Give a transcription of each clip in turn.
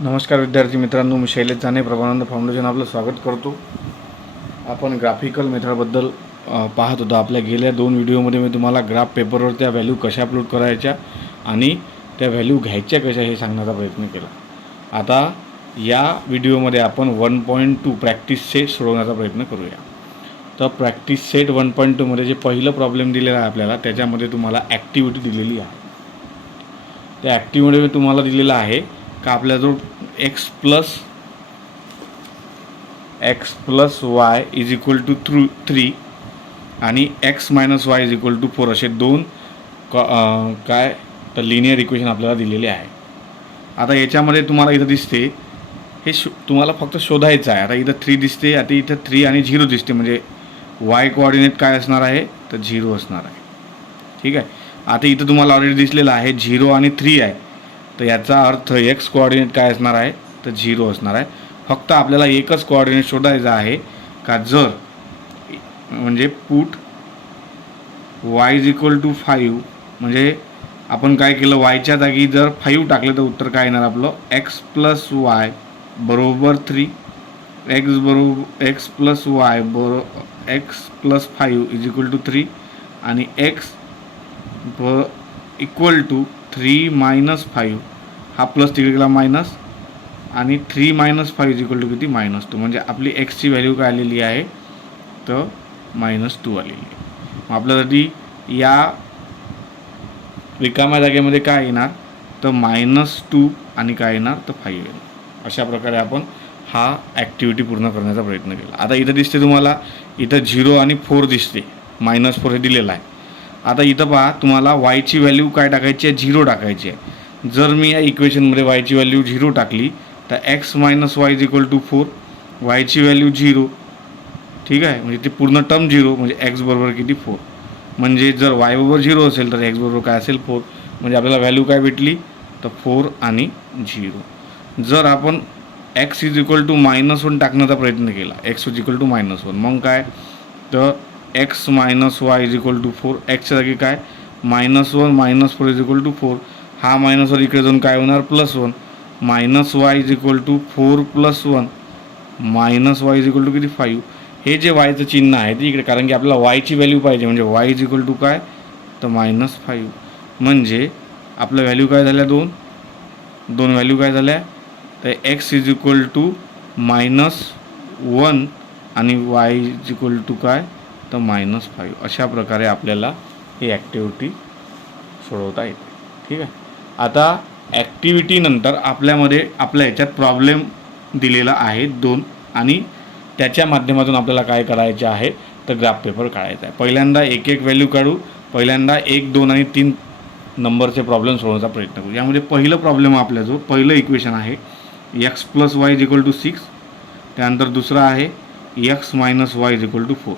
नमस्कार विद्यार्थी मित्रांनो, मी शैलेश जाने प्रभानंद फाउंडेशन आपलं स्वागत करतो. आपण ग्राफिकल मेथडबद्दल पाहत होतो. आपल्या गेल्या 2 व्हिडिओमध्ये मी तुम्हाला ग्राफ पेपरवर त्या व्हॅल्यू कशा अपलोड करायच्या आणि त्या व्हॅल्यू घ्यायच्या कशा हे सांगण्याचा प्रयत्न केला. आता या व्हिडिओमध्ये आपण 1.2 प्रॅक्टिस सेट सोडवण्याचा प्रयत्न करूया. तर प्रॅक्टिस सेट 1.2 मध्ये जे पहिलं प्रॉब्लेम दिलेला आहे आपल्याला, त्याच्यामध्ये तुम्हाला ॲक्टिव्हिटी दिलेली आहे. त्या ॲक्टिव्हिटीमध्ये तुम्हाला दिलेला आहे का आपल्याजवळ x plus y is equal to 3 आणि x minus y is equal to 4 असे दोन काय तर लिनियर इक्वेशन आपल्याला दिलेले आहे. आता याच्यामध्ये तुम्हाला इथं दिसते हे तुम्हाला फक्त शोधायचं आहे. आता इथं 3 दिसते, आता इथं 3 आणि 0 दिसते, म्हणजे वाय कोऑर्डिनेट काय असणार आहे तर 0 असणार आहे. ठीक आहे. आता इथं तुम्हाला ऑलरेडी दिसलेलं आहे 0 आणि 3 आहे, तर याचा अर्थ एक्स कोऑर्डिनेट काय असणार आहे तर 0 असणार आहे. फक्त आपल्याला एकच कोऑर्डिनेट शोधायचा आहे का जर म्हणजे put y is equal to 5, म्हणजे आपण काय केलं वायच्या जागी जर 5 टाकलं तर उत्तर काय येणार आपलं एक्स प्लस वाय बरोबर 3, एक्स प्लस वाय बरोबर x plus 5 is equal to 3 आणि एक्स इक्वल टू 3 मायनस 5, हा प्लस तिकडे गेला मायनस, आणि 3 मायनस 5 इज इक्वल टू किती -2, म्हणजे आपली एक्सची व्हॅल्यू काय आलेली आहे तर -2 आलेली आहे. मग आपल्यासाठी या रिकाम्या जागेमध्ये काय येणार तर -2 आणि काय येणार तर 5 येणार. अशा प्रकारे आपण हा ॲक्टिव्हिटी पूर्ण करण्याचा प्रयत्न केला. आता इथं दिसते तुम्हाला, इथं 0 आणि 4 दिसते, -4 हे दिलेलं आहे. आता इथं पहा, तुम्हाला वायची व्हॅल्यू काय टाकायची आहे 0 टाकायची आहे. जर मी या इक्वेशनमध्ये वायची व्हॅल्यू 0 टाकली तर x minus y is equal to 4, वायची व्हॅल्यू 0, ठीक आहे, म्हणजे ते पूर्ण टर्म 0, म्हणजे एक्स बरोबर किती 4, म्हणजे जर वाय बरोबर 0 असेल तर एक्स बरोबर काय असेल 4, म्हणजे आपल्याला व्हॅल्यू काय भेटली तर 4 आणि 0. जर आपण एक्स इज इक्वल टू -1 टाकण्याचा प्रयत्न केला, एक्स इज इक्वल टू -1, मग काय तर x minus y is equal to 4, एक्सच्या जागी काय -1 -4 इज इक्वल टू 4, हा -1 इकडे जाऊन काय होणार +1, minus y is equal to 4 + 1 minus y is equal to किती 5. हे जे वायचं चिन्ह आहे ते इकडे, कारण की आपल्याला वायची व्हॅल्यू पाहिजे, म्हणजे वाय इज इक्वल टू काय तर -5, म्हणजे आपल्या व्हॅल्यू काय झाल्या दोन व्हॅल्यू काय झाल्या तर एक्स इज इक्वल टू -1 आणि वाय इज इक्वल टू काय तर -5. अशा प्रकारे आपल्याला ही ॲक्टिव्हिटी सोडवता येते. ठीक आहे. आता ॲक्टिव्हिटीनंतर आपल्या ह्याच्यात प्रॉब्लेम दिलेला आहे 2, आणि त्याच्या माध्यमातून आपल्याला काय करायचे आहे तर ग्राफ पेपर काढायचा आहे. पहिल्यांदा एक व्हॅल्यू काढू, पहिल्यांदा 1, 2 आणि 3 नंबरचे प्रॉब्लेम सोडवण्याचा प्रयत्न करू. यामध्ये पहिलं प्रॉब्लेम आपल्याजवळ पहिलं इक्वेशन आहे x plus y is equal to 6, त्यानंतर दुसरं आहे x minus y is equal to 4.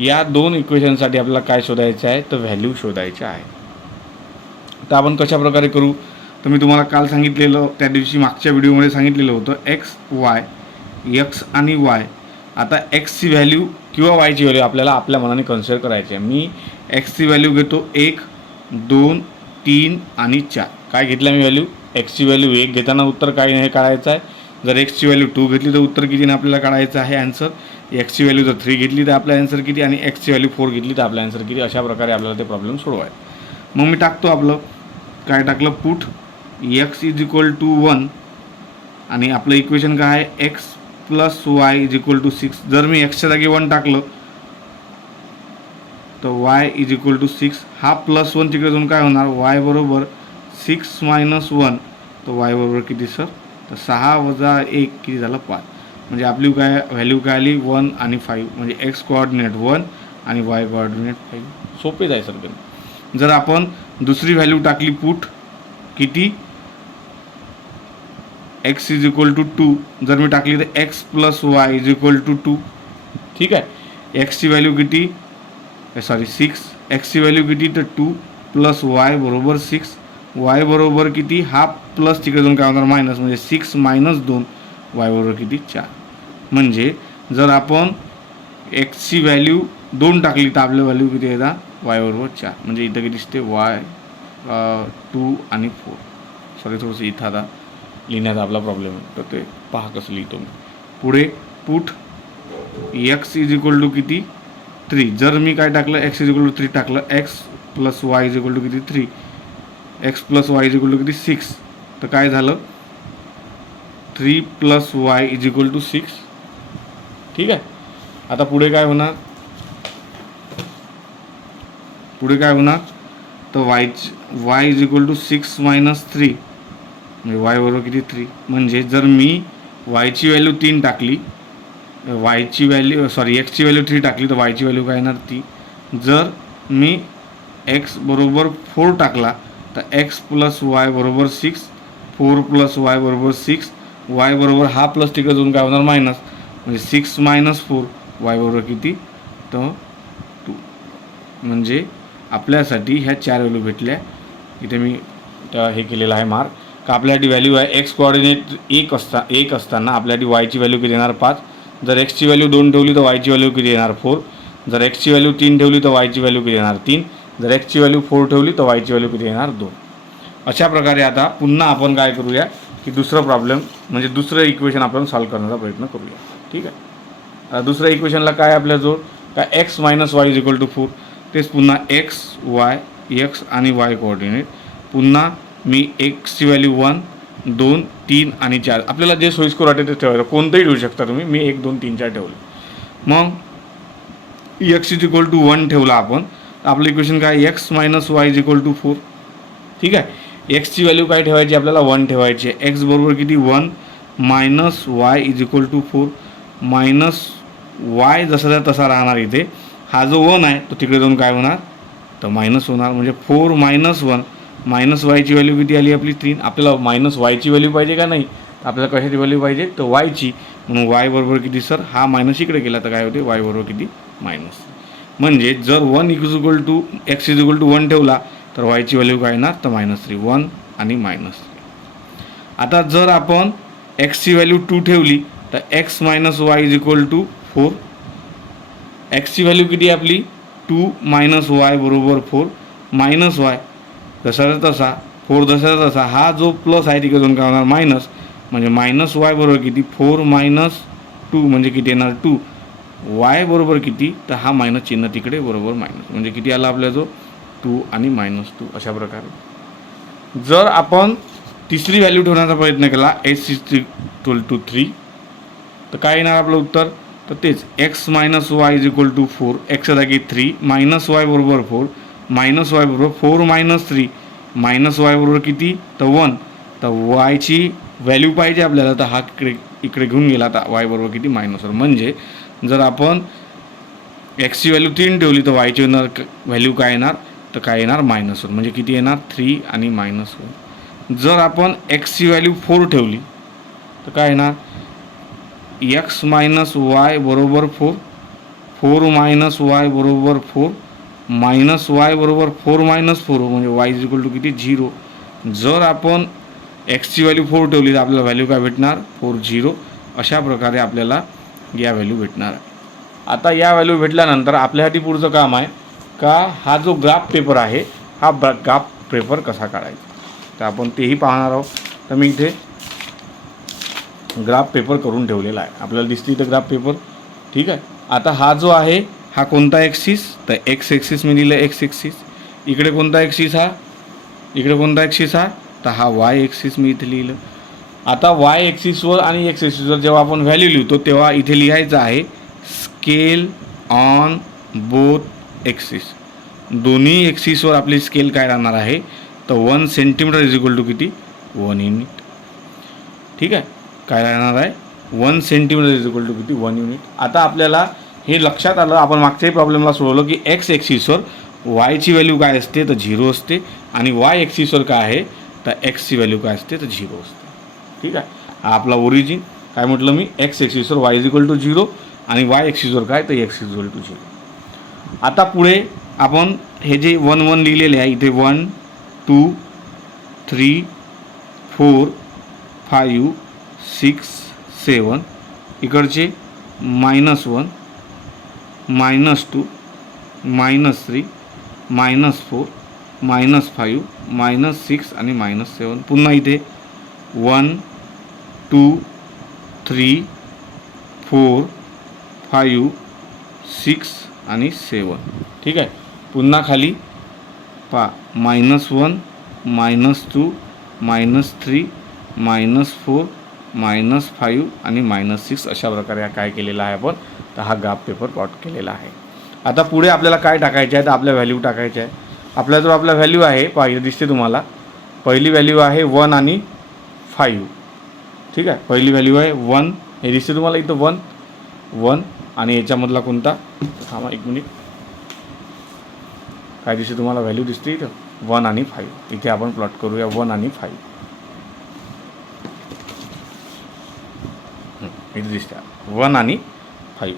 या 2 इक्वेशनसाठी आपल्याला काय शोधायचं आहे तर व्हॅल्यू शोधायची आहे. तर आपण कशा प्रकारे करू तर मी तुम्हाला काल सांगितलेलं, त्या दिवशी मागच्या व्हिडिओमध्ये सांगितलेलं होतं एक्स आणि वाय. आता एक्सची व्हॅल्यू किंवा वायची व्हॅल्यू आपल्याला आपल्या मनाने कन्सिडर करायची आहे. मी एक्सची व्हॅल्यू घेतो 1, 2, 3 आणि 4. काय घेतलं मी व्हॅल्यू एक्सची व्हॅल्यू 1 घेताना उत्तर काय हे काढायचं आहे. जर एक्सची व्हॅल्यू 2 घेतली तर उत्तर कितीने आपल्याला काढायचं आहे आन्सर. एक्सची व्हॅल्यू जर 3 घेतली तर आपला आन्सर किती, आणि एक्सची व्हॅल्यू 4 घेतली तर आपला आन्सर किती. अशा प्रकारे आपल्याला ते प्रॉब्लेम सोडवायचे. मग मी टाकतो आपलं काय टाकलं put x is equal to 1, आणि आपलं इक्वेशन काय आहे x plus y is equal to 6. जर मी एक्सच्या जागी 1 टाकलं तर वाय इज इक्वल टू 6, हा +1 तिकडे जाऊन काय होणार वाय बरोबर 6 मायनस 1, तर वाय बरोबर किती सर तर 6 वजा 1 किती झालं 5. म्हणजे आपली काय व्हॅल्यू काय आली 1 आणि 5, म्हणजे एक्स कोऑर्डिनेट 1 आणि वाय कोऑर्डिनेट 5. सोपे जाय सर. जर आपण दुसरी व्हॅल्यू टाकली पुट किती एक्स इज इक्वल टू 2, जर मी टाकली तर x plus y is equal to 2. ठीक आहे. एक्सची व्हॅल्यू किती 6, एक्सची व्हॅल्यू किती तर 2 प्लस वाय बरोबर 6, वाय बरोबर किती हा प्लस तिकडे जाऊन काय होणार मायनस, म्हणजे 6 मायनस 2 वाय बरोबर किती 4. म्हणजे जर आपण एक्सची व्हॅल्यू 2 टाकली तर आपल्या व्हॅल्यू किती येतात वाय बरोबर 4. म्हणजे इथं किती दिसते वाय 2 आणि 4, सॉरी थोडंसं इथं आता लिहिण्याचा आपला प्रॉब्लेम आहे. तर ते पहा कसं लिहितो मी. पुढे put x is equal to किती 3. जर मी काय टाकलं एक्स इज इक्वल टू 3 टाकलं, x plus y is equal to किती 3, x plus y is equal to किती 6. तर काय झालं 3 plus y is equal to 6. ठीक आहे. आता पुढे काय होणार, तर y is equal to 6 minus 3 म्हणजे वाय बरोबर किती 3. म्हणजे जर मी वायची व्हॅल्यू 3 टाकली, एक्सची व्हॅल्यू 3 टाकली तर वायची व्हॅल्यू काय येणार 3. जर मी एक्स बरोबर 4 टाकला तर एक्स प्लस वाय बरोबर 6, 4 प्लस वाय बरोबर 6, वाय बरोबर हा प्लस तिकडे जाऊन काय होणार मायनस, म्हणजे 6 मायनस 4 वाय बरोबर किती तर 2. म्हणजे आपल्यासाठी ह्या 4 व्हॅल्यू भेटल्या. इथे मी हे केलेलं आहे मार्क का आपल्यासाठी व्हॅल्यू आहे एक्स कोऑर्डिनेट 1 असताना आपल्यासाठी वायची व्हॅल्यू किती येणार 5. जर एक्सची व्हॅल्यू 2 ठेवली तर वायची व्हॅल्यू किती येणार 4. जर एक्सची व्हॅल्यू 3 ठेवली तर वायची व्हॅल्यू किती येणार 3. जर एक्सची व्हॅल्यू 4 ठेवली तर वायची व्हॅल्यू किती येणार 2. अशा प्रकारे आता पुन्हा आपण काय करूया की दुसरं प्रॉब्लेम म्हणजे दुसरं इक्वेशन आपण सॉल्व्ह करण्याचा प्रयत्न करूया. ठीक आहे. दुसऱ्या इक्वेशनला काय आपल्याजवळ काय x minus y is equal to 4. तेच पुन्हा एक्स आणि वाय कोऑर्डिनेट. पुन्हा मी एक्सची व्हॅल्यू 1, 2, 3 आणि 4 आपल्याला जे सोयीस्कर वाटेल ते ठेवायचं. कोणतंही ठेवू शकता तुम्ही. मी 1, 2, 3, 4 ठेवले. मग एक्स इज इक्वल टू 1 ठेवला आपण. आपलं इक्वेशन काय x minus y is equal to 4. ठीक आहे. एक्सची व्हॅल्यू काय ठेवायची आपल्याला 1 ठेवायची आहे. एक्स बरोबर किती 1 minus y is equal to 4. Minus y जसा तसा राहणार इथे. हा जो 1 आहे तो तिकडे जाऊन काय होणार तर मायनस होणार. म्हणजे 4 मायनस 1 मायनस वायची व्हॅल्यू किती आली आपली 3. आपल्याला मायनस वायची व्हॅल्यू पाहिजे का नाही, आपल्याला कशाची व्हॅल्यू पाहिजे तर वायची. म्हणून वाय बरोबर किती सर हा मायनस इकडे गेला तर काय होते वाय बरोबर किती मायनस. म्हणजे जर 1 is equal to x is equal to 1 ठेवला तर वायची व्हॅल्यू काय येणार तर -3. 1 आणि -3. आता जर आपण एक्सची व्हॅल्यू 2 ठेवली तर x minus y is equal to 4. एक्सची व्हॅल्यू किती आहे आपली 2 मायनस वाय बरोबर 4 मायनस वाय जसा तसा 4 जसा तसा हा जो प्लस आहे तिकडे जाऊन काय होणार मायनस. म्हणजे मायनस वाय बरोबर किती 4 मायनस 2 म्हणजे किती येणार 2. वाय बरोबर किती तर हा मायनस चिन्ह तिकडे बरोबर मायनस. म्हणजे किती आला आपल्या जो 2 आणि -2. अशा प्रकारे जर आपण तिसरी व्हॅल्यू ठेवण्याचा प्रयत्न केला एक्स इज इक्वल टू 3 तर काय येणार आपलं उत्तर तर तेच x minus y is equal to 4. X जागी 3 मायनस वाय बरोबर 4 मायनस वाय बरोबर 4 मायनस 3 मायनस वाय बरोबर किती तर 1. तर वायची व्हॅल्यू पाहिजे आपल्याला तर हा इकडे घेऊन गेला तर वाय बरोबर किती -1. म्हणजे जर आपण एक्सची व्हॅल्यू 3 ठेवली तर वायची व्हॅल्यू काय येणार तर काय येणार -1. म्हणजे किती येणार 3 आणि -1. जर आपण एक्सची व्हॅल्यू 4 ठेवली तर काय येणार एक्स मायनस वाय बरोबर 4 4 मायनस वाय बरोबर 4 मायनस वाय बरोबर 4 मायनस 4 म्हणजे वाय इज इक्वल टू किती 0. जर आपण एक्सची व्हॅल्यू 4 ठेवली तर आपल्याला व्हॅल्यू काय भेटणार 4 0. अशा प्रकारे आपल्याला या व्हॅल्यू भेटणार आहे. आता या व्हॅल्यू भेटल्यानंतर आपल्यासाठी पुढचं काम आहे का हा जो ग्राफ पेपर आहे हा ग्राफ पेपर कसा काढायचा तर आपण तेही पाहणार आहोत. तर मी इथे ग्राफ पेपर करून ठेवलेला आहे. आपल्याला दिसते इथं ग्राफ पेपर. ठीक आहे. आता हा जो आहे हा कोणता ॲक्सिस तर एक्स ॲक्सिस मी दिलं एक्स ॲक्सिस. इकडे कोणता ॲक्सिस हा इकडे कोणता ॲक्सिस हा तर हा वाय ॲक्सिस मी इथे लिहिलं. आता वाय ॲक्सिसवर आणि एक्स ॲक्सिसवर जेव्हा आपण व्हॅल्यू लिहितो तेव्हा इथे लिहायचं आहे स्केल ऑन बोथ ॲक्सिस. दोन्ही ॲक्सिसवर आपली स्केल काय राहणार आहे तर 1 सेंटीमीटर इज इक्वल टू किती 1 युनिट. ठीक आहे. काय राहणार आहे 1 सेंटीमीटर इज इक्वल टू किती 1 युनिट. आता आपल्याला हे लक्षात आलं आपण मागच्याही प्रॉब्लेमला सोडवलं की एक्स ॲक्सिसवर वायची व्हॅल्यू काय असते तर 0 असते आणि वाय ॲक्सिसवर काय आहे तर एक्सची व्हॅल्यू काय असते तर 0 असते. ठीक आहे. हा आपला ओरिजिन काय म्हटलं मी एक्स ॲक्सिसवर वाय इज इक्वल टू 0 आणि वाय ॲक्सिसवर काय तर एक्स इज इक्वल टू 0. आता पुढे आपण हे जे 1 1 लिहिलेले आहे इथे 1 2 3 4 5 6 7 इकडचे -1 -2 -3 -4 -5 -6 आणि -7. पुन्हा इथे 1 2 3 4 5 6 आणि 7. ठीक आहे. पुन्हा खाली पा -1 -2 -3 -4 -5 आणि -6 अशा प्रकारे काय केलेला आहे आपण, तर हा ग्राफ पेपर प्लॉट केलेला आहे. आता पुढे आपल्याला काय टाकायचे आहे, तर आपल्या व्हॅल्यू टाकायच्या आहे. आपल्याजवळ आपला व्हॅल्यू आहे, पाहिजे दिसते तुम्हाला. पहिली व्हॅल्यू आहे 1 आणि 5. ठीक आहे. पहिली व्हॅल्यू आहे 1, हे दिसते तुम्हाला इथं 1 आणि याच्यामधला कोणता, थांबा एक मिनिट, काय दिसते तुम्हाला व्हॅल्यू दिसते इथं 1 आणि 5. इथे आपण प्लॉट करूया 1 आणि 5. इथे दिसते 1 आणि 5.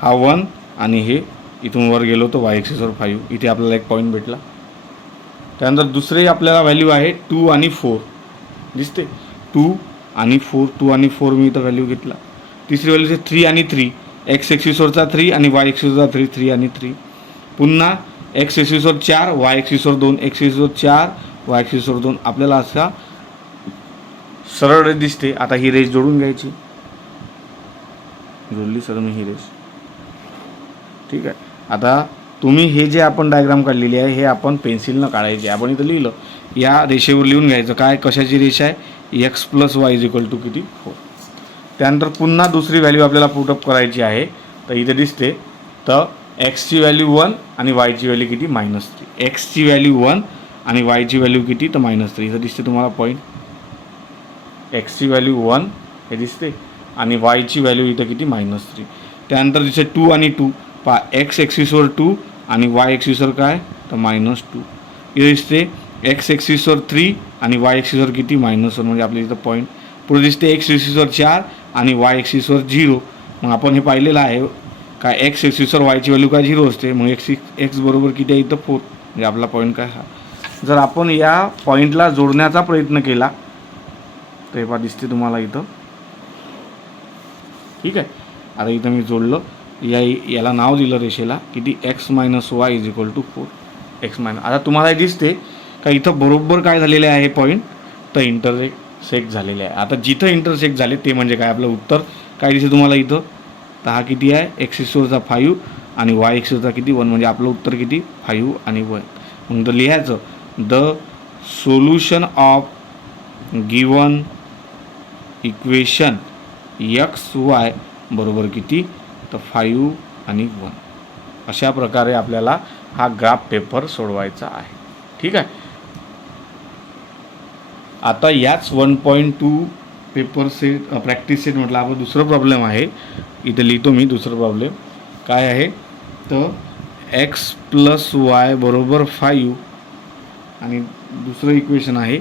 हा 1 आणि हे इथून वर गेलो तो वाय ॲक्सिसवर 5. इथे आपल्याला एक पॉईंट भेटला. त्यानंतर दुसरे आपल्याला व्हॅल्यू आहे 2 आणि 4 दिसते, 2 आणि 4, 2 आणि 4 मी इथं व्हॅल्यू घेतला. तिसरी व्हॅल्यू आहे 3 आणि 3, एक्स ॲक्सिसवरचा 3 आणि वाय ॲक्सिसवरचा 3, 3 आणि 3. पुन्हा एक्स ॲक्सिसवर 4, वाय ॲक्सिसवर 2, एक्स ॲक्सिसवर 4, वाय ॲक्सिसवर 2. आपल्याला असा सरळ रेष दिसते. आता ही रेष जोडून घ्यायची, जोडली सर मी ही रेष. ठीक आहे. आता तुम्ही हे जे आपण डायग्राम काढलेली आहे हे आपण पेन्सिलनं काढायची. आपण इथं लिहिलं, या रेषेवर लिहून घ्यायचं काय, कशाची रेषा आहे, x plus y is equal to किती 4. त्यानंतर पुन्हा दुसरी व्हॅल्यू आपल्याला पुटअप करायची आहे. तर इथे दिसते, तर एक्सची व्हॅल्यू 1 आणि वायची व्हॅल्यू किती -3. एक्सची व्हॅल्यू 1 आणि वायची व्हॅल्यू किती, तर -3. इथं दिसते तुम्हाला पॉईंट. एक्सची व्हॅल्यू 1 हे दिसते आणि वायची व्हॅल्यू इथं किती -3. त्यानंतर दिसते 2 आणि 2, पहा एक्स ॲक्सिसवर 2 आणि वाय ॲक्सिसवर काय, तर -2. इथे दिसते एक्स ॲक्सिसवर 3 आणि वाय ॲक्सिसवर किती -1, म्हणजे आपल्या इथं पॉईंट. पुढे दिसते एक्स ॲक्सिसवर 4 आणि वाय ॲक्सिसवर 0. मग आपण हे पाहिलेलं आहे काय, एक्स ॲक्सिसवर वायची व्हॅल्यू काय 0 असते. मग एक्स बरोबर किती आहे इथं 4, म्हणजे आपला पॉईंट काय हा. जर आपण या पॉईंटला जोडण्याचा प्रयत्न केला तर हे पहा दिसते तुम्हाला इथं. ठीक आहे. आता इथं मी जोडलं, याला नाव दिलं रेषेला किती, x minus y is equal to 4. X minus, आता तुम्हाला दिसते का इथं बरोबर काय झालेले आहे पॉईंट, तर इंटरसेक्ट झालेले आहे. आता जिथं इंटरसेक्ट झाले ते म्हणजे काय, आपलं उत्तर काय दिसते तुम्हाला इथं, तर हा किती आहे, एक्स ॲक्सिसवरचा 5 आणि वाय ॲक्सिसवरचा किती 1, म्हणजे आपलं उत्तर किती 5 आणि 1. मग तर लिहायचं, the solution of given equation x Y बरोबर किती, तर 5 आणि 1. अशा प्रकारे आपल्याला हा ग्राफ पेपर सोडवायचा आहे. ठीक आहे. आता याच 1.2 पेपर सेट प्रॅक्टिस सेट म्हटलं आपण दुसरं प्रॉब्लेम आहे. इथे लिहितो मी दुसरं प्रॉब्लेम काय आहे, तर एक्स प्लस वाय बरोबर 5 आणि दुसरं इक्वेशन आहे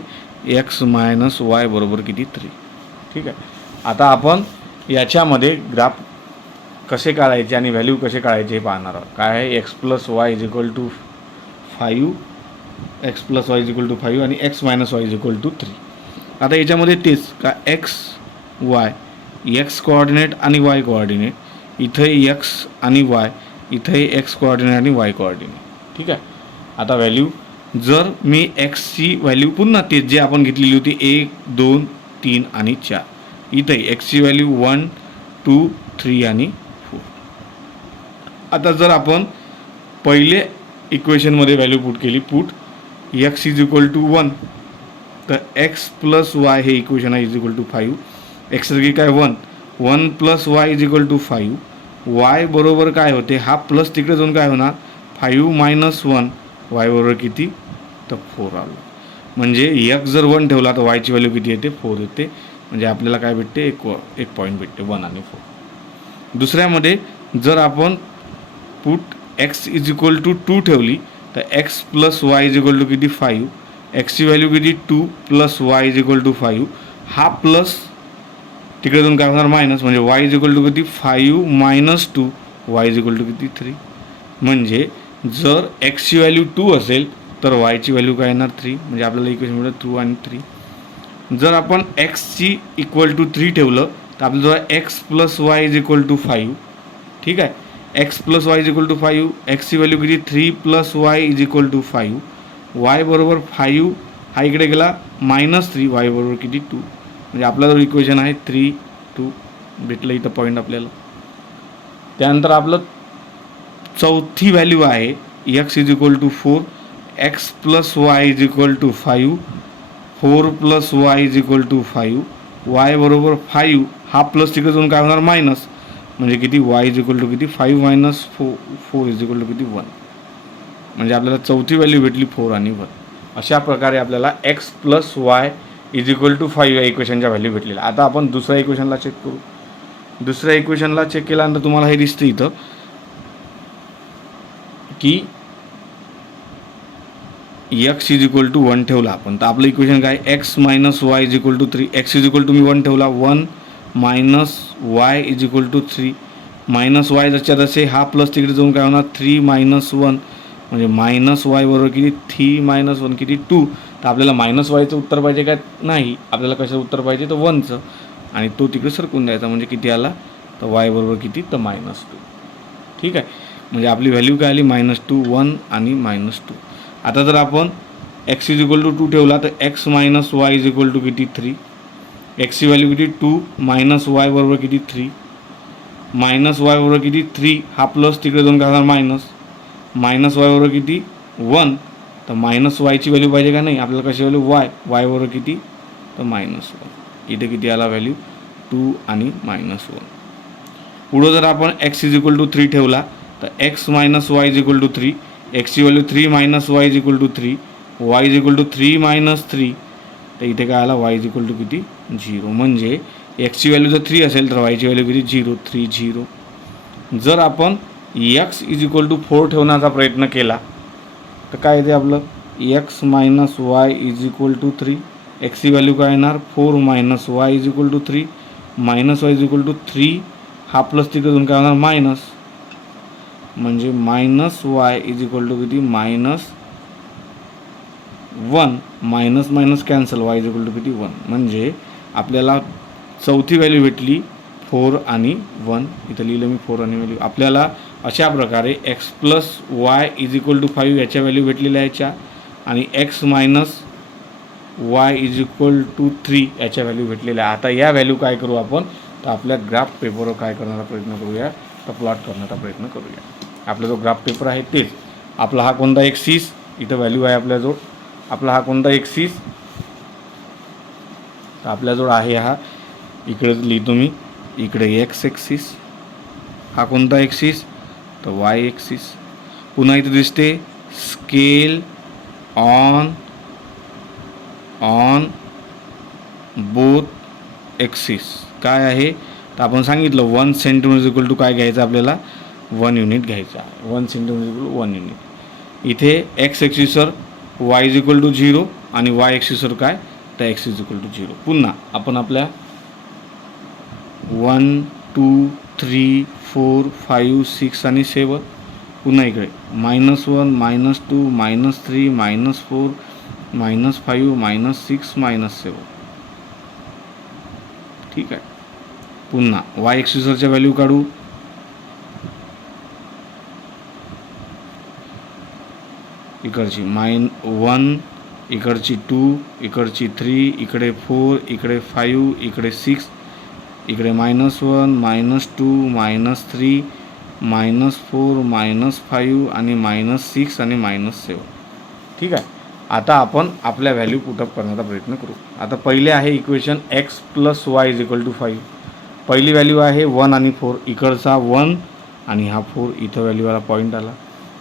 एक्स मायनस वाय बरोबर किती 3. ठीक आहे. आता आपण याच्यामध्ये ग्राफ कसे काढायचे आणि व्हॅल्यू कसे काढायचे हे पाहणार आहोत. काय आहे, x plus y is equal to 5, x plus y is equal to 5 आणि x minus y is equal to 3. आता याच्यामध्ये तेच का, एक्स वाय, एक्स कोऑर्डिनेट आणि वाय कोऑर्डिनेट, इथे एक्स आणि वाय, इथे एक्स कोऑर्डिनेट आणि वाय कोऑर्डिनेट. ठीक आहे. आता व्हॅल्यू, जर मी एक्सची व्हॅल्यू पुन्हा तेच जे आपण घेतलेली होती 1 2 3 आणि 4, इथे एक्सची व्हॅल्यू 1 2 3 आणि 4. आता जर आपण पहिले इक्वेशनमध्ये व्हॅल्यू पुट केली, put x is equal to 1, तर एक्स प्लस वाय हे इक्वेशन आहे इज इक्वल टू 5. एक्स की काय 1 plus y is equal to 5. Y बरोबर काय होते, हा प्लस तिकडे जाऊन काय होणार 5 मायनस 1, वाय बरोबर किती, तर 4 आलं. म्हणजे एक्स जर 1 ठेवला तर वायची व्हॅल्यू किती येते 4 येते. म्हणजे आपल्याला काय भेटते, एक पॉईंट भेटते 1 आणि 4. दुसऱ्यामध्ये जर आपण put x is equal to 2 ठेवली तर x plus y is equal to किती 5, एक्सची व्हॅल्यू किती 2 plus y is equal to 5, हा प्लस तिकडे जाऊन काय होणार मायनस, म्हणजे वाय इज इक्वल टू किती 5 minus 2, y is equal to किती 3. म्हणजे जर एक्सची व्हॅल्यू 2 असेल तर वायची व्हॅल्यू काय येणार 3, म्हणजे आपल्याला इक्वेशन मिळतं 2 आणि 3. जर आपण एक्सची इक्वल टू 3 ठेवलं तर आपल्याजवळ x plus y is equal to 5. ठीक आहे. X plus y is equal to 5, एक्सची व्हॅल्यू किती 3 plus y is equal to 5, y बरोबर 5, हा इकडे गेला -3, वाय बरोबर किती 2. म्हणजे आपलं जो इक्वेशन आहे 3 2 भेटलं इथं पॉईंट आपल्याला. त्यानंतर आपलं चौथी व्हॅल्यू आहे x is equal to 4, x plus y is equal to 5, 4 plus y is equal to 5, y बरोबर 5, हा प्लस तिकडे जाऊन काय होणार मायनस, म्हणजे किती वाय इज इक्वल टू किती 5 मायनस 4 इज इक्वल टू किती 1. म्हणजे आपल्याला चौथी व्हॅल्यू भेटली 4 आणि 1. अशा प्रकारे आपल्याला x plus y is equal to 5 या इक्वेशनच्या व्हॅल्यू भेटलेल्या. आता आपण दुसऱ्या इक्वेशनला चेक करू. दुसऱ्या इक्वेशनला चेक केल्यानंतर तुम्हाला हे दिसतं इथं की x इज इक्वल टू 1 ठेवला आपण, तर आपलं इक्वेशन काय x minus y is equal to 3, x is equal to मी 1 ठेवला, 1 minus y is equal to 3, minus y जसच्या तसे हा प्लस तिकडे जाऊन काय होणार 3 मायनस 1, म्हणजे मायनस वाय बरोबर किती 3 मायनस 1 किती 2. तर आपल्याला मायनस वायचं उत्तर पाहिजे काय नाही, आपल्याला कशाचं उत्तर पाहिजे तर 1चं, आणि तो तिकडे सरकून द्यायचा, म्हणजे किती आला तर वाय बरोबर किती तर -2. ठीक आहे, म्हणजे आपली व्हॅल्यू काय आली -2, 1 आणि -2. आता जर आपण x इज इक्वल टू 2 ठेवला तर x minus y is equal to किती 3, एक्सची व्हॅल्यू किती 2 मायनस वाय बरोबर किती 3, मायनस वाय बरोबर किती 3, हा प्लस तिकडे जाऊन काय होणार मायनस, मायनस वाय बरोबर किती 1, तर मायनस वायची व्हॅल्यू पाहिजे का नाही आपल्याला, कशी व्हॅल्यू वाय बरोबर किती तर -1. इथे किती आला व्हॅल्यू 2 आणि -1. पुढं जर आपण x इज इक्वल टू 3 ठेवला तर x minus y is equal to 3, एक्सची value 3 minus y is equal to 3, y is equal to 3 minus 3, तर इथे काय आला वाय इज इक्वल टू किती 0. म्हणजे एक्सची व्हॅल्यू जर 3 असेल तर वायची व्हॅल्यू किती 0, 3 0. जर आपण x इज इक्वल टू 4 ठेवण्याचा प्रयत्न केला तर काय येते आपलं x minus y is equal to 3, एक्सची व्हॅल्यू काय येणार 4 minus y is equal to 3, minus y is equal to 3, हा प्लस तिकडे जाऊन काय होणार मायनस, म्हणजे minus y is equal to किती -1, minus minus cancel, y is equal to किती 1. म्हणजे आपल्याला चौथी व्हॅल्यू भेटली 4 आणि 1, इथं लिहिलं मी 4 आणि व्हॅल्यू. आपल्याला अशा प्रकारे x plus y is equal to 5 याच्या व्हॅल्यू भेटलेल्या याच्या, आणि x minus y is equal to 3 याच्या व्हॅल्यू भेटलेल्या. आता या व्हॅल्यू काय करू आपण तर आपल्या ग्राफ पेपरवर काय करण्याचा प्रयत्न करूया तर प्लॉट करण्याचा प्रयत्न करूया. आपला जो ग्राफ पेपर आहे तेच, आपला हा कोणता एक्सिस इथं व्हॅल्यू आहे आपल्याजवळ, आपला हा कोणता एक्सिस तर आपल्याजवळ आहे हा, इकडे लिहितो मी, इकडे एक्स एक्सिस, हा कोणता एक्सिस तर वाय एक्सिस. पुन्हा इथे दिसते स्केल ऑन बोथ एक्सिस, काय आहे तर आपण सांगितलं 1 सेंटीमीटर इक्वल टू काय घ्यायचं आपल्याला 1 युनिट घ्यायचा, 1 सेंटीमीटर इक्वल टू 1 युनिट. इथे एक्स एक्सिसवर वाय इज इक्वल टू 0 आणि वाय एक्सिसवर काय तर एक्स इज इक्वल टू 0. पुन्हा आपण आपल्या 1 2 3 4 5 6 आणि 7, पुन्हा इकडे -1 -2 -3 -4 -5 -6 -7. ठीक आहे, पुन्हा वाय एक्सिसवरच्या व्हॅल्यू काढू, इकडची -1, इकडची 2, इकडची 3, इकडे 4, इकडे 5, इकडे 6, इकडे -1 -2 -3 -4 -5 आणि -6 आणि -7. ठीक आहे, आता आपण आपल्या व्हॅल्यू पुटअप करण्याचा प्रयत्न करू. आता पहिले आहे equation x plus y is equal to 5, पहिली व्हॅल्यू आहे 1 आणि 4, इकडचा 1 आणि हा 4, इथं व्हॅल्यूवाला पॉईंट आला.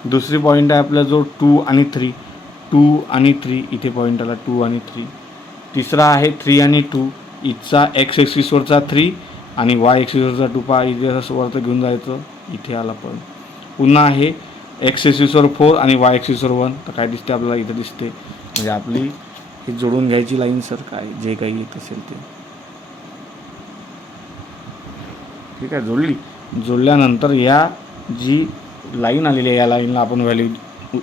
दुसरी पॉईंट आहे आपल्या जो 2 आणि 3, 2 आणि 3, इथे पॉईंट आला 2 आणि 3. तिसरा आहे 3 आणि 2, इथचा एक्स एक्सिसवरचा 3 आणि वाय एक्सिसवरचा 2, पहा इथे असं वरतं घेऊन जायचं, इथे आला पॉईंट. पुन्हा आहे एक्स एक्सिसवर 4 आणि वाय एक्सिसवर 1, तर काय दिसते आपल्याला इथं दिसते, म्हणजे आपली ही जोडून घ्यायची लाईन सर काय जे काही येत असेल ते. ठीक आहे, जोडल्यानंतर या जी लाईन आलेली आहे या लाईनला आपण व्हॅल्यू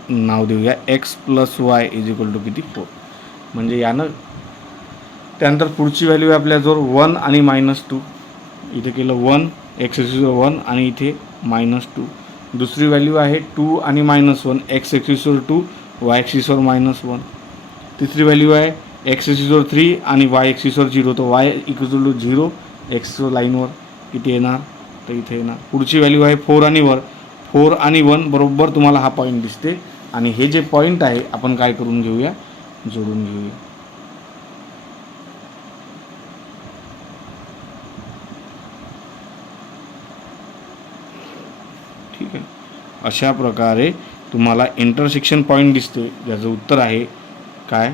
नाव देऊया x plus y is equal to किती 4. म्हणजे यानं त्यानंतर पुढची व्हॅल्यू आहे आपल्याजवळ 1 आणि -2, इथे केलं 1, एक्स एक्सिसवर 1 आणि इथे -2. दुसरी व्हॅल्यू आहे 2 आणि -1, एक्स एक्सिसवर 2 वाय एक्सिसवर -1. तिसरी व्हॅल्यू आहे एक्स एक्सिसवर 3 आणि वाय एक्सिसवर 0, तर वाय इक्वल टू 0 एक्स लाईनवर किती येणार, तर इथे येणार. पुढची व्हॅल्यू आहे 4 आणि 1. 4 आणि 1 बरोबर तुम्हाला हा पॉईंट दिसते आणि हे जे पॉईंट आहे आपण काय करून घेऊया, जोडून घेऊया. ठीक आहे. अशा प्रकारे तुम्हाला इंटरसेक्शन पॉईंट दिसते, ज्याचं उत्तर आहे काय,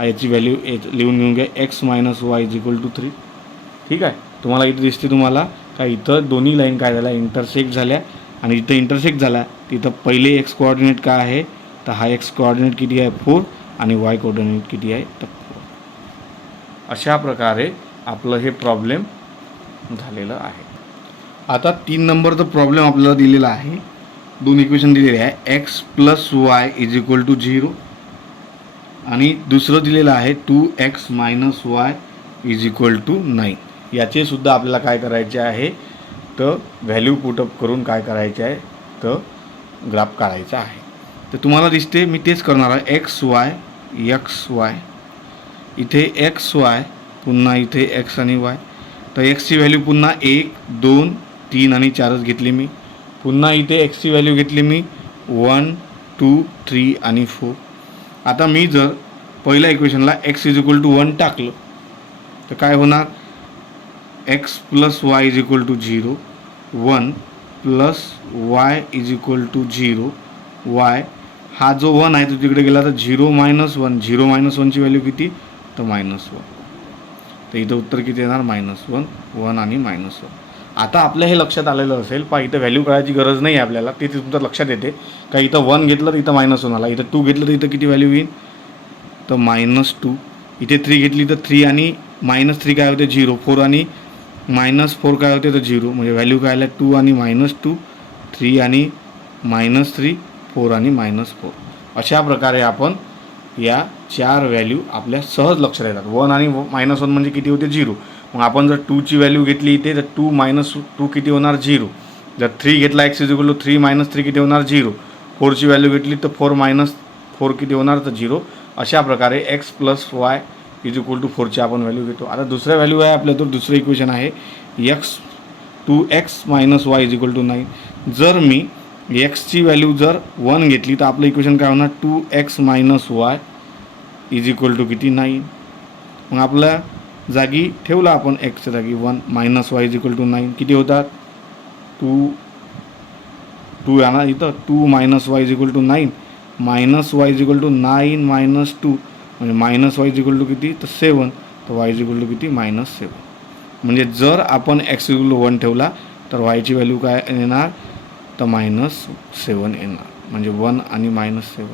याची व्हॅल्यू लिहून घेऊन घ्या, x minus y is equal to 3. ठीक आहे. तुम्हाला इथे दिसते तुम्हाला काय, इथं दोन्ही लाईन काय झाल्या, इंटरसेक्ट झाल्या आणि इथं इंटरसेक्ट झाला तिथं पहिले एक्स कोऑर्डिनेट काय आहे, तर हा एक्स कोऑर्डिनेट किती आहे 4 आणि वाय कोऑर्डिनेट किती आहे तर 4. अशा प्रकारे आपलं हे प्रॉब्लेम झालेलं आहे. आता 3 नंबरचा प्रॉब्लेम आपल्याला दिलेला आहे. 2 इक्वेशन दिलेले आहे, x plus y is equal to 0 आणि दुसरं दिलेलं आहे 2x minus y is equal to 9. याचे सुद्धा आपल्याला काय करायचे आहे, तर व्हॅल्यू पुटअप करून काय करायचे आहे, तर ग्राफ काढायचा आहे. तर तुम्हाला दिसते मी तेच करणार आहे, एक्स वाय इथे एक्स वाय पुन्हा इथे एक्स आणि वाय. तर एक्सची व्हॅल्यू पुन्हा 1 2 3 आणि 4च घेतली मी. पुन्हा इथे एक्सची व्हॅल्यू घेतली मी 1 2 3 आणि 4. आता मी जर पहिल्या इक्वेशनला एक्स इज इक्वल टू 1 टाकलं तर काय होणार, x plus y is equal to 0, 1 plus y is equal to 0, y हा जो 1 आहे तो तिकडे गेला तर 0 मायनस 1, 0 मायनस 1ची व्हॅल्यू किती, तर -1. तर इथं उत्तर किती येणार, -1, 1 आणि -1. आता आपल्या हे लक्षात आलेलं असेल, पहा इथं व्हॅल्यू काढायची गरज नाही आहे आपल्याला, ते तुमच्या लक्षात येते का इथं 1 घेतलं तर इथं -1 आला, इथं 2 घेतलं तर इथं किती व्हॅल्यू येईल, तर -2. इथे 3 घेतली तर 3 आणि -3 काय होते 0, 4 आणि -4 काय होते तर 0, म्हणजे व्हॅल्यू काय आल्या 2 आणि -2, 3 आणि -3, 4 आणि -4. अशा प्रकारे आपण या 4 व्हॅल्यू आपल्या सहज लक्षात येतात. 1 आणि -1 म्हणजे किती होते 0. मग आपण जर 2ची व्हॅल्यू घेतली इथे तर 2 - 2 किती होणार 0. जर 3 घेतला एक्स इज इक्वल टू 3 - 3 किती होणार 0. 4ची व्हॅल्यू घेतली तर 4 - 4 किती होणार तर 0. अशा प्रकारे x plus y is equal to 4ची आपण व्हॅल्यू घेतो. आता दुसऱ्या व्हॅल्यू आहे आपल्या तर दुसरं इक्वेशन आहे x 2x minus y is equal to 9. जर मी एक्सची व्हॅल्यू जर 1 घेतली तर आपलं इक्वेशन काय होणार 2x minus y is equal to किती 9. मग आपल्या जागी ठेवला आपण एक्सच्या जागी 1 minus y is equal to 9 किती होतात 2 आहे ना इथं 2 minus y is equal to 9 minus y is equal to 9 minus 2 म्हणजे minus y is equal to किती तर 7, तर वाय इज इक्वल टू किती -7. म्हणजे जर आपण एक्स इक्वल टू 1 ठेवला तर वायची व्हॅल्यू काय येणार तर -7 येणार, म्हणजे 1 आणि -7.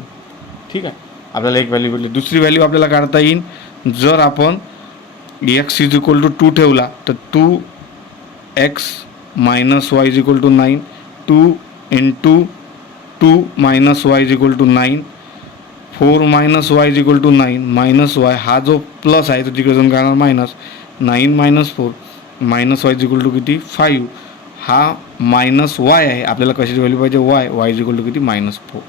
ठीक आहे. आपल्याला एक व्हॅल्यू भेटली. दुसरी व्हॅल्यू आपल्याला काढता येईल, जर आपण एक्स इज इक्वल टू 2 ठेवला तर 2x minus y is equal to 9, 2 into 2 minus y is equal to 9, 4 minus y is equal to 9, minus y हा जो प्लस आहे तो तिकडे जाऊन काय minus 9 minus 4 minus y is equal to किती 5. हा मायनस वाय आहे, आपल्याला कशाची व्हॅल्यू पाहिजे वाय इज इक्वल टू किती -4.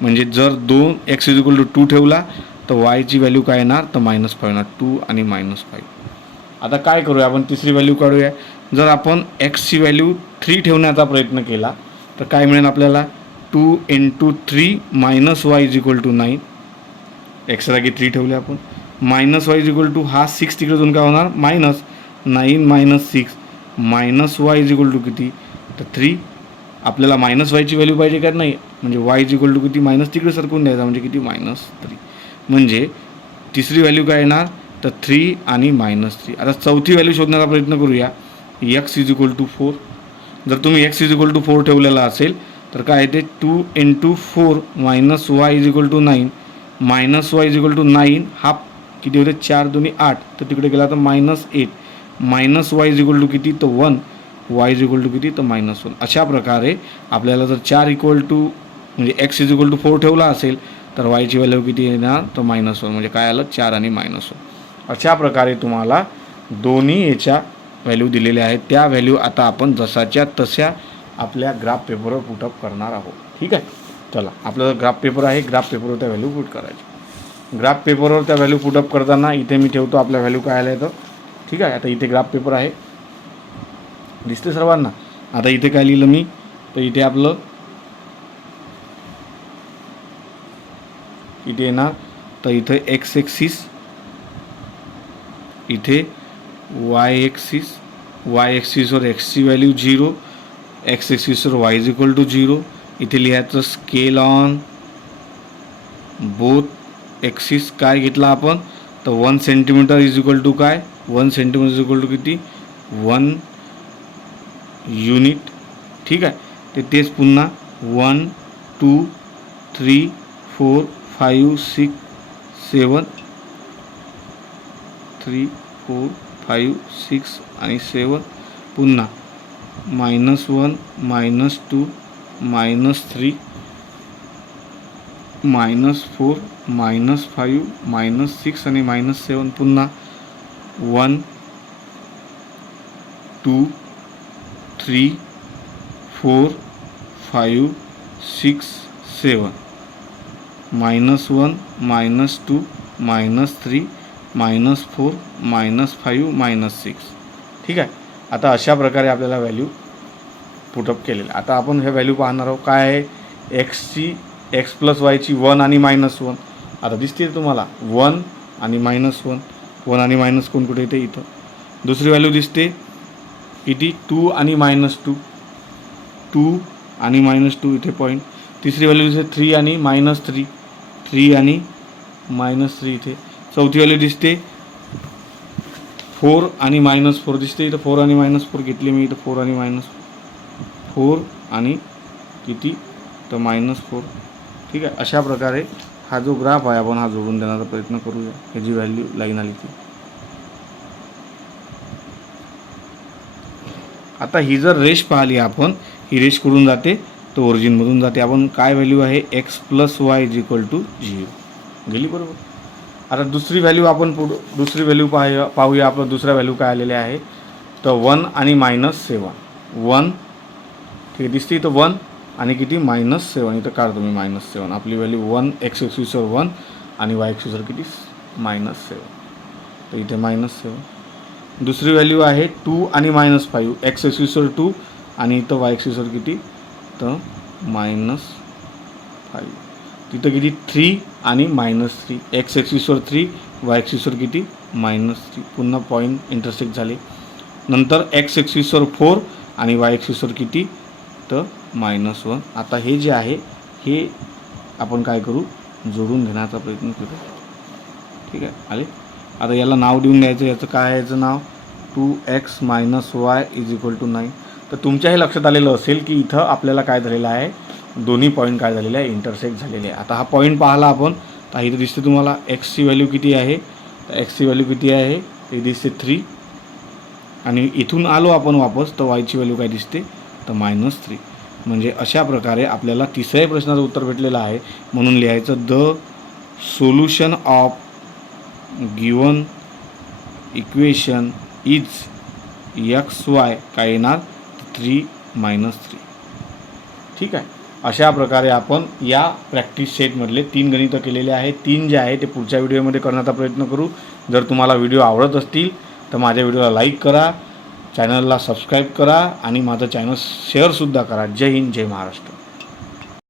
म्हणजे जर 2x इज इक्वल टू 2 ठेवला तर वायची व्हॅल्यू काय येणार तर -5 येणार, 2 आणि -5. आता काय करूया आपण तिसरी व्हॅल्यू काढूया. जर आपण एक्सची व्हॅल्यू 3 ठेवण्याचा प्रयत्न केला तर काय मिळेल आपल्याला 2 into 3 minus y is equal to 9. X जागी 3 ठेवले आपण, minus y is equal to हा 6 तिकडे जाऊन काय होणार -9 minus 6 minus y is equal to किती तर 3. आपल्याला मायनस वायची व्हॅल्यू पाहिजे का नाही, म्हणजे वाय इज इक्वल टू किती मायनस तिकडे सरकून द्यायचा, म्हणजे किती -3. म्हणजे तिसरी व्हॅल्यू काय येणार तर 3 आणि -3. आता चौथी व्हॅल्यू शोधण्याचा प्रयत्न करूया. X is equal to 4. जर तुम्ही एक्स इज इक्वल टू 4 ठेवलेला असेल तर काय येते 2 into 4 minus y is equal to 9 minus y is equal to 9 हा किती होते 4 2 8, तर तिकडे गेला तर -8 minus y is equal to किती तर 1 वाय इज इक्वल टू किती तर -1. अशा प्रकारे आपल्याला जर 4 इक्वल टू म्हणजे एक्स इज इक्वल टू 4 ठेवला असेल तर वायची व्हॅल्यू किती येणार तर -1, म्हणजे काय आलं 4 आणि -1. अशा प्रकारे तुम्हाला दोन्ही याच्या व्हॅल्यू दिलेल्या आहेत. त्या व्हॅल्यू आता आपण जसाच्या तशा आपल्या ग्राफ पेपरवर पुटअप करणार आहोत. ठीक आहे. चला आपला ग्राफ पेपर आहे, ग्राफ पेपरवर त्या व्हॅल्यू पुट करायची. ग्राफ पेपरवर त्या व्हॅल्यू पुटअप करताना इथे मी ठेवतो आपल्या व्हॅल्यू काय आल्या तर ठीक आहे. आता इथे ग्राफ पेपर आहे, दिसते सर्वांना. आता इथे काय लिहिलं मी, तर इथे आपलं इथे येणार, तर इथे एक्स एक्सिस, इथे वाय एक्सिसवर एक्सची व्हॅल्यू 0, एक्स एक्सिसवर वाय इज इक्वल टू 0. इथे लिहायचं स्केल ऑन बोथ एक्सिस. काय घेतला आपण, तर 1 सेंटीमीटर इज इक्वल टू काय, 1 सेंटीमीटर इज इक्वल टू किती, 1 युनिट. ठीक आहे. ते तेच पुन्हा 1 2 3 4 5 6 7 3 4 5 6 आणि 7 पुन्हा -1 -2 -3 -4 -5 -6 आणि -7 पुन्हा 1 2 3 4 5 6 7 -1 -2 -3 -4 -5 -6. ठीक आहे. आता अशा प्रकारे आपल्याला व्हॅल्यू पुटअप केलेलं. आता आपण हे व्हॅल्यू पाहणार आहोत. काय आहे, एक्स प्लस वायची 1 आणि -1. आता दिसते तुम्हाला 1 आणि -1, 1 आणि मायनस कोण कुठे येते, इथं. दुसरी व्हॅल्यू दिसते किती, 2 आणि -2, 2 आणि -2 इथे पॉईंट. तिसरी व्हॅल्यू दिसते 3 आणि -3, 3 आणि -3 इथे. चौथी व्हॅल्यू दिसते 4 आणि -4 दिसते इथं. 4 आणि -4 घेतली मी इथं, 4 आणि -4 आणि किती, तर -4. ठीक आहे. अशा प्रकारे हा जो ग्राफ आहे आपण हा जोडून देण्याचा प्रयत्न करूया. ह्याची व्हॅल्यू लाईन आली ती. आता ही जर रेष पाहिली आपण, ही रेष कुठून जाते, तर ओरिजिनमधून जाते. आपण काय व्हॅल्यू आहे, x plus y is equal to 0 गेली, बरोबर. आता दुसरी व्हॅल्यू आपण दुसरी व्हॅल्यू पाहूया. आपलं दुसरा व्हॅल्यू काय आलेले आहे, तर 1 आणि -7. 1 ठीक आहे, दिसते इथं 1 आणि किती, -7. इथं काढतो मी -7. आपली व्हॅल्यू 1 एक्स एक्सिसवर 1 आणि वाय एक्सिसवर किती, -7. तर इथे -7. दुसरी व्हॅल्यू आहे 2 आणि -5. एक्स एक्सिसवर 2 आणि इथं वाय एक्सिसवर किती, तर -5. तिथं किती, 3 आणि -3. एक्स एक्सिसवर 3, वाय एक्सिसवर किती, -3. पुन्हा पॉईंट इंटरसेक्ट झाले. नंतर एक्स एक्सिसवर 4 आणि वाय एक्सिसवर किती, तर -1. आता हे जे आहे हे आपण काय करू, जोडून घेण्याचा प्रयत्न करू. ठीक आहे, आले. आता याला नाव देऊन द्यायचं. याचं काय आहे, याचं नाव 2x - y is equal to 9. तर तुमच्याही लक्षात आलेलं असेल की इथं आपल्याला काय झालेलं आहे, दोन्ही पॉईंट काय झालेले आहे, इंटरसेक्ट झालेले आहे. आता हा पॉईंट पाहिला आपण, तर इथं दिसते तुम्हाला एक्सची व्हॅल्यू किती आहे, तर एक्सची व्हॅल्यू किती आहे, ते दिसते 3. आणि इथून आलो आपण वापस, तर वायची व्हॅल्यू काय दिसते, तर -3. म्हणजे अशा प्रकारे आपल्याला तिसऱ्याही प्रश्नाचं उत्तर भेटलेलं आहे. म्हणून लिहायचं, the solution of given equation is XY काय येणार, 3 -3. ठीक आहे. अशा प्रकारे आपण या प्रॅक्टिस सेटमधले 3 गणितं केलेले आहे. 3 जे आहे ते पुढच्या व्हिडिओमध्ये करण्याचा प्रयत्न करू. जर तुम्हाला व्हिडिओ आवडत असतील तर माझ्या व्हिडिओला लाईक करा, चॅनलला सबस्क्राईब करा आणि माझं चॅनल शेअरसुद्धा करा. जय हिंद, जय महाराष्ट्र.